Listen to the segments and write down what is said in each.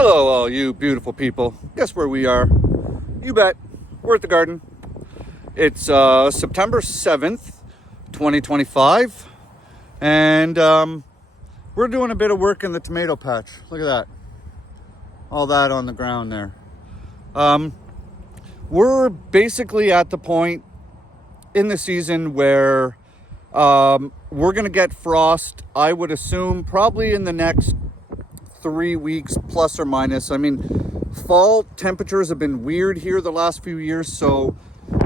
Hello, all you beautiful people. Guess where we are? You bet. We're at the garden. It's September 7th, 2025. And we're doing a bit of work in the tomato patch. Look at that. All that on the ground there. We're basically at the point in the season where we're going to get frost, I would assume, probably in the next 3 weeks, plus or minus. I mean, fall temperatures have been weird here the last few years, so,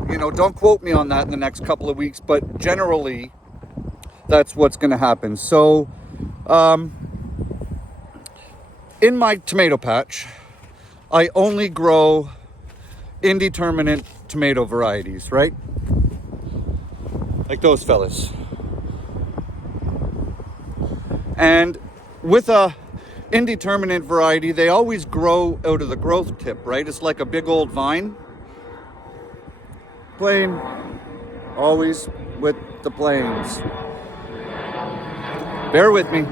don't quote me on that in the next couple of weeks, but generally, that's what's going to happen. So, in my tomato patch, I only grow indeterminate tomato varieties, right? Like those fellas. And with a indeterminate variety, they always grow out of the growth tip, right? It's like a big old vine. Plane, always with the planes. Bear with me.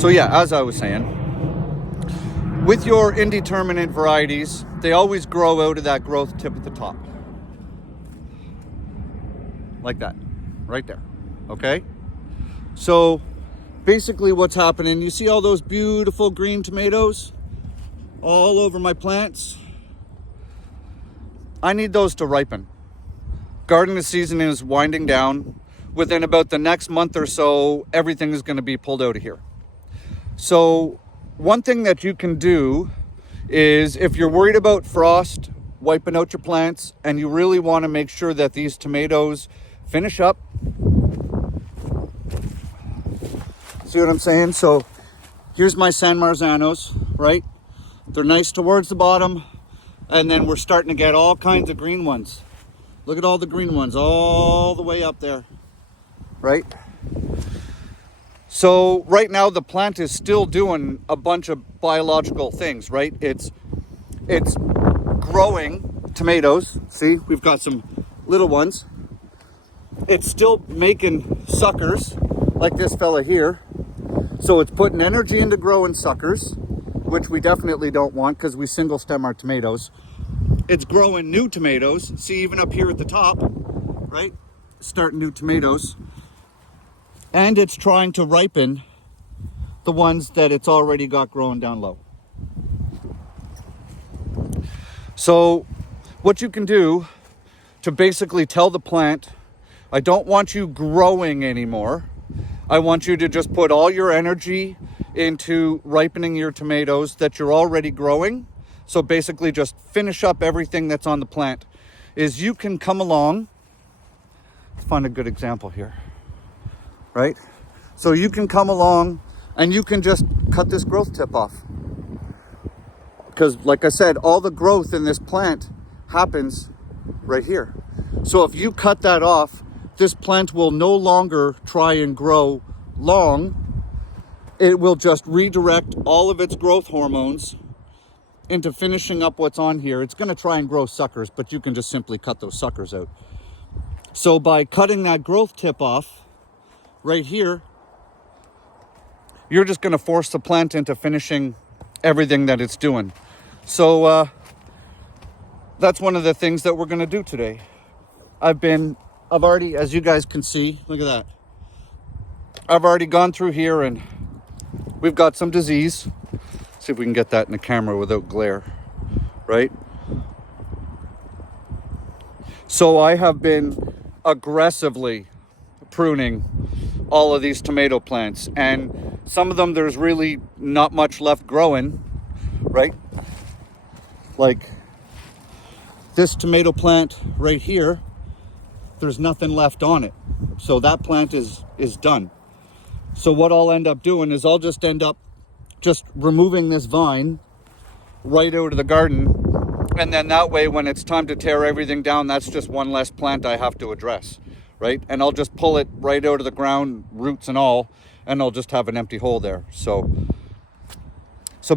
So yeah, as I was saying, with your indeterminate varieties, they always grow out of that growth tip at the top. Like that, right there, okay? So basically what's happening, you see all those beautiful green tomatoes all over my plants? I need those to ripen. Garden season is winding down. Within about the next month or so, everything is going to be pulled out of here. So one thing that you can do is, if you're worried about frost wiping out your plants and you really want to make sure that these tomatoes finish up, see what I'm saying? So here's my San Marzanos, right? They're nice towards the bottom, and then we're starting to get all kinds of green ones. Look at all the green ones all the way up there, right? So right now the plant is still doing a bunch of biological things, right? It's growing tomatoes. See, we've got some little ones. It's still making suckers like this fella here. So it's putting energy into growing suckers, which we definitely don't want because we single stem our tomatoes. It's growing new tomatoes. See, even up here at the top, right? Starting new tomatoes. And it's trying to ripen the ones that it's already got growing down low. So what you can do to basically tell the plant, I don't want you growing anymore. I want you to just put all your energy into ripening your tomatoes that you're already growing. So basically just finish up everything that's on the plant. Is you can come along, let's find a good example here. Right? So you can come along and you can just cut this growth tip off. Because like I said, all the growth in this plant happens right here. So if you cut that off, this plant will no longer try and grow long. It will just redirect all of its growth hormones into finishing up what's on here. It's going to try and grow suckers, but you can just simply cut those suckers out. So by cutting that growth tip off, right here, you're just going to force the plant into finishing everything that it's doing. So that's one of the things that we're going to do today. I've already, as you guys can see, look at that. I've already gone through here and we've got some disease. See if we can get that in the camera without glare, right? So I have been aggressively pruning all of these tomato plants, and some of them there's really not much left growing, right? Like this tomato plant right here, there's nothing left on it. So that plant is done. So what I'll end up doing is I'll just end up just removing this vine right out of the garden, and then that way when it's time to tear everything down, that's just one less plant I have to address. Right? And I'll just pull it right out of the ground, roots and all, and I'll just have an empty hole there. So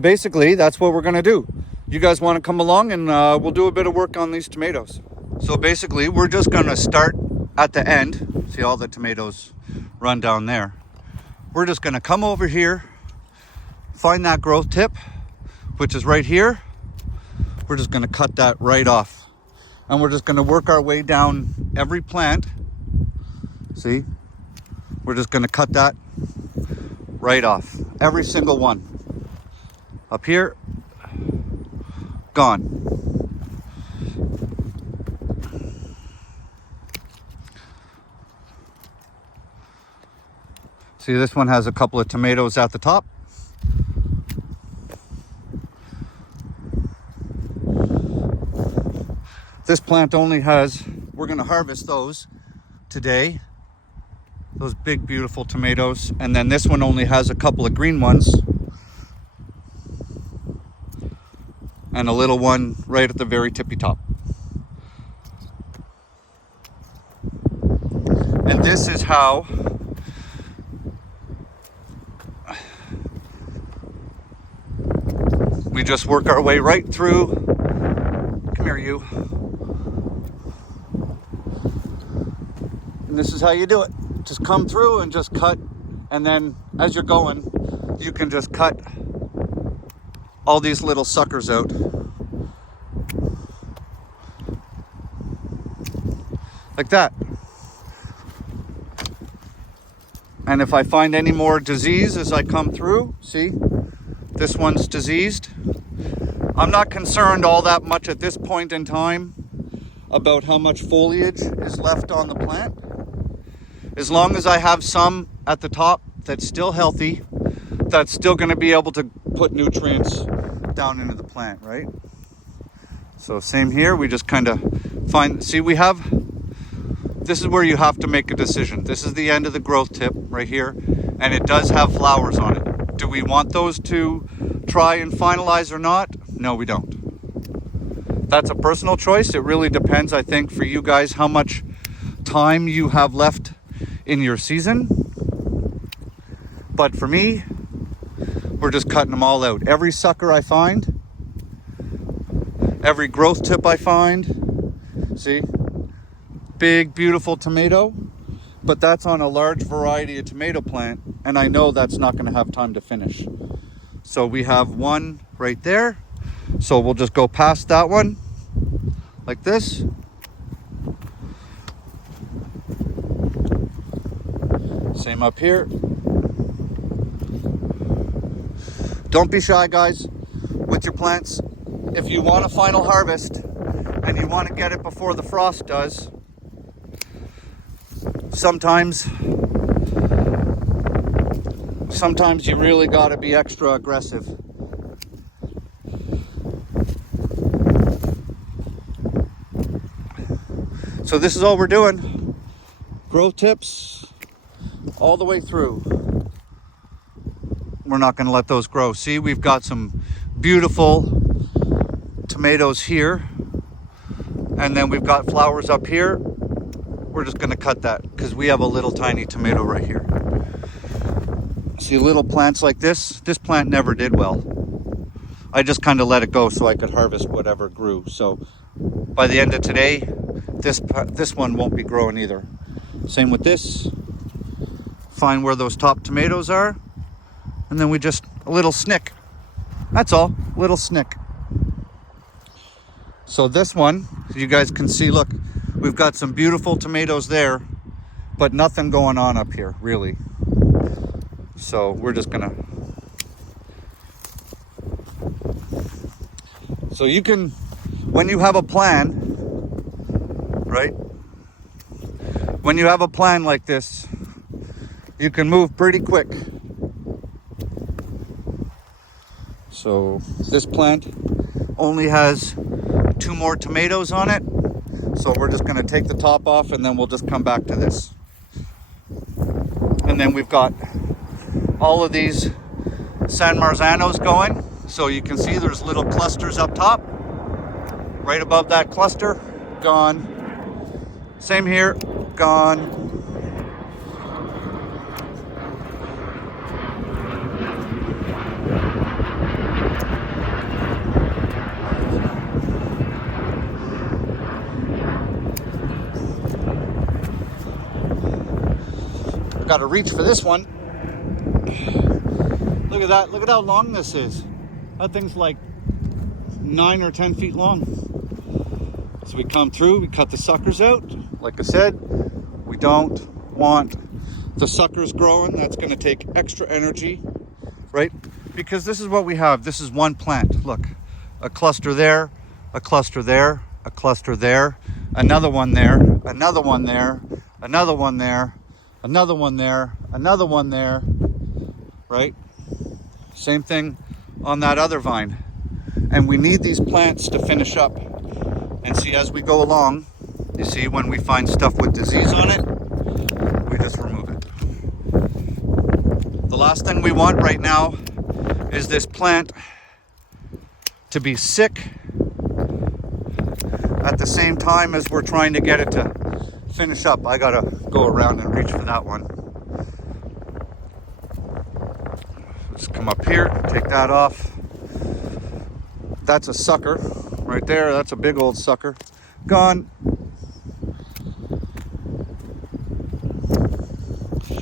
basically, that's what we're going to do. You guys want to come along and we'll do a bit of work on these tomatoes. So basically, we're just gonna start at the end. See all the tomatoes run down there. We're just gonna come over here, find that growth tip, which is right here. We're just gonna cut that right off. And we're just gonna work our way down every plant. See? We're just gonna cut that right off. Every single one. Up here, gone. See, this one has a couple of tomatoes at the top. This plant only has, we're gonna harvest those today. Those big, beautiful tomatoes. And then this one only has a couple of green ones. And a little one right at the very tippy top. And this is how we just work our way right through. Come here, you. And this is how you do it. Just come through and just cut. And then as you're going, you can just cut all these little suckers out. Like that. And if I find any more disease as I come through, see, this one's diseased. I'm not concerned all that much at this point in time about how much foliage is left on the plant. As long as I have some at the top that's still healthy, that's still going to be able to put nutrients down into the plant, right? So same here, we just kind of find, see, we have, this is where you have to make a decision. This is the end of the growth tip right here, and it does have flowers on it. Do we want those to try and finalize or not? No, we don't. That's a personal choice. It really depends, I think, for you guys, how much time you have left in your season. But for me, we're just cutting them all out. Every sucker I find, every growth tip I find, see, big, beautiful tomato, but that's on a large variety of tomato plant, and I know that's not going to have time to finish. So we have one right there, so we'll just go past that one like this. Same up here. Don't be shy, guys, with your plants. If you want a final harvest and you want to get it before the frost does, sometimes you really got to be extra aggressive. So this is all we're doing. Growth tips all the way through. We're not going to let those grow. See, we've got some beautiful tomatoes here, and then we've got flowers up here. We're just going to cut that because we have a little tiny tomato right here. See, little plants like this plant never did well. I just kind of let it go so I could harvest whatever grew. So by the end of today, this one won't be growing either. Same with this. Find where those top tomatoes are, and then we just, a little snick. That's all, little snick. So this one, you guys can see, look, we've got some beautiful tomatoes there, but nothing going on up here, really. So we're just gonna, so you can, when you have a plan, right? When you have a plan like this, you can move pretty quick. So this plant only has 2 more tomatoes on it. So we're just gonna take the top off and then we'll just come back to this. And then we've got all of these San Marzanos going. So you can see there's little clusters up top. Right above that cluster, gone. Same here, gone. got to reach for this one. Look at that. Look at how long this is. That thing's like 9 or 10 feet long. So we come through, we cut the suckers out. Like I said, we don't want the suckers growing. That's going to take extra energy, right? Because this is what we have. This is one plant. Look, a cluster there, a cluster there, a cluster there, another one there, another one there, another one there, another one there, another one there, right? Same thing on that other vine. And we need these plants to finish up. And see, as we go along, you see when we find stuff with disease on it, we just remove it. The last thing we want right now is this plant to be sick at the same time as we're trying to get it to finish up. I gotta go around and reach for that one. Just come up here, take that off. That's a sucker right there. That's a big old sucker. Gone.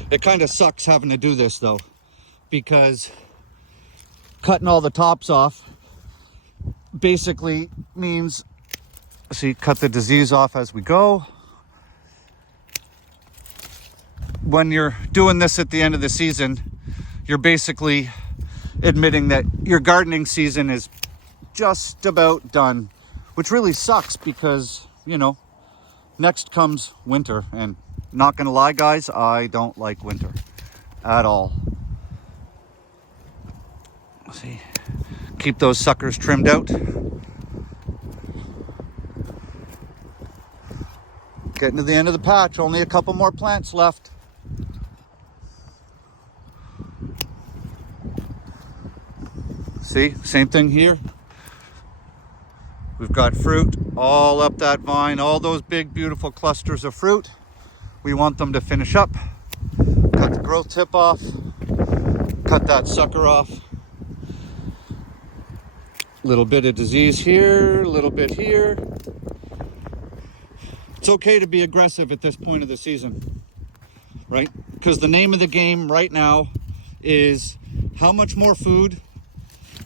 It kind of sucks having to do this though, because cutting all the tops off basically means, see, cut the disease off as we go. When you're doing this at the end of the season, you're basically admitting that your gardening season is just about done, which really sucks because, you know, next comes winter. And not gonna lie, guys, I don't like winter at all. See, keep those suckers trimmed out. Getting to the end of the patch, only a couple more plants left. See, same thing here. We've got fruit all up that vine, all those big, beautiful clusters of fruit. We want them to finish up. Cut the growth tip off, cut that sucker off. Little bit of disease here, a little bit here. It's okay to be aggressive at this point of the season, right? Because the name of the game right now is how much more food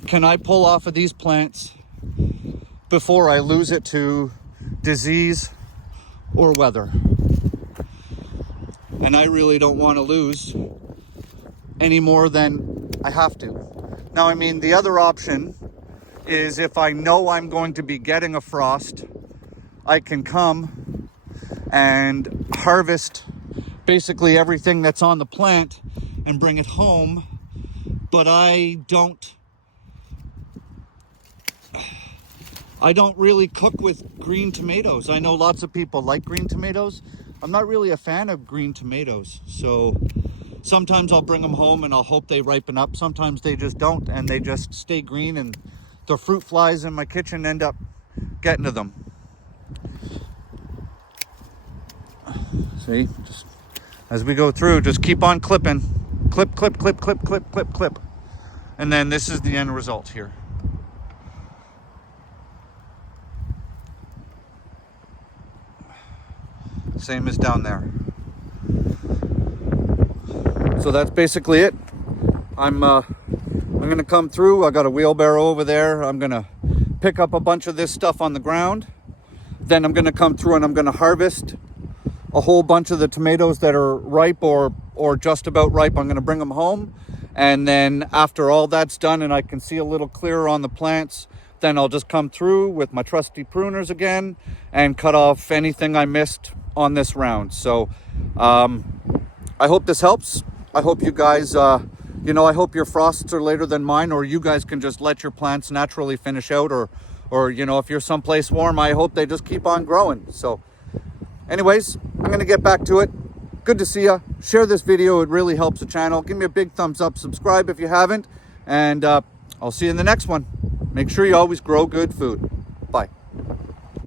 can I pull off of these plants before I lose it to disease or weather. And I really don't want to lose any more than I have to. Now, I mean, the other option is if I know I'm going to be getting a frost, I can come and harvest basically everything that's on the plant and bring it home, but I don't really cook with green tomatoes. I know lots of people like green tomatoes. I'm not really a fan of green tomatoes. So sometimes I'll bring them home and I'll hope they ripen up. Sometimes they just don't and they just stay green, and the fruit flies in my kitchen end up getting to them. See, just as we go through, just keep on clipping. Clip, clip, clip, clip, clip, clip, clip. And then this is the end result here. Same as down there. So that's basically it. I'm gonna come through. I got a wheelbarrow over there. I'm gonna pick up a bunch of this stuff on the ground. Then I'm gonna come through and I'm gonna harvest a whole bunch of the tomatoes that are ripe or just about ripe. I'm gonna bring them home. And then after all that's done and I can see a little clearer on the plants, then I'll just come through with my trusty pruners again and cut off anything I missed on this round. So I hope this helps. I hope you guys, I hope your frosts are later than mine, or you guys can just let your plants naturally finish out, or if you're someplace warm, I hope they just keep on growing. So anyways, I'm going to get back to it. Good to see you. Share this video. It really helps the channel. Give me a big thumbs up. Subscribe if you haven't. And I'll see you in the next one. Make sure you always grow good food.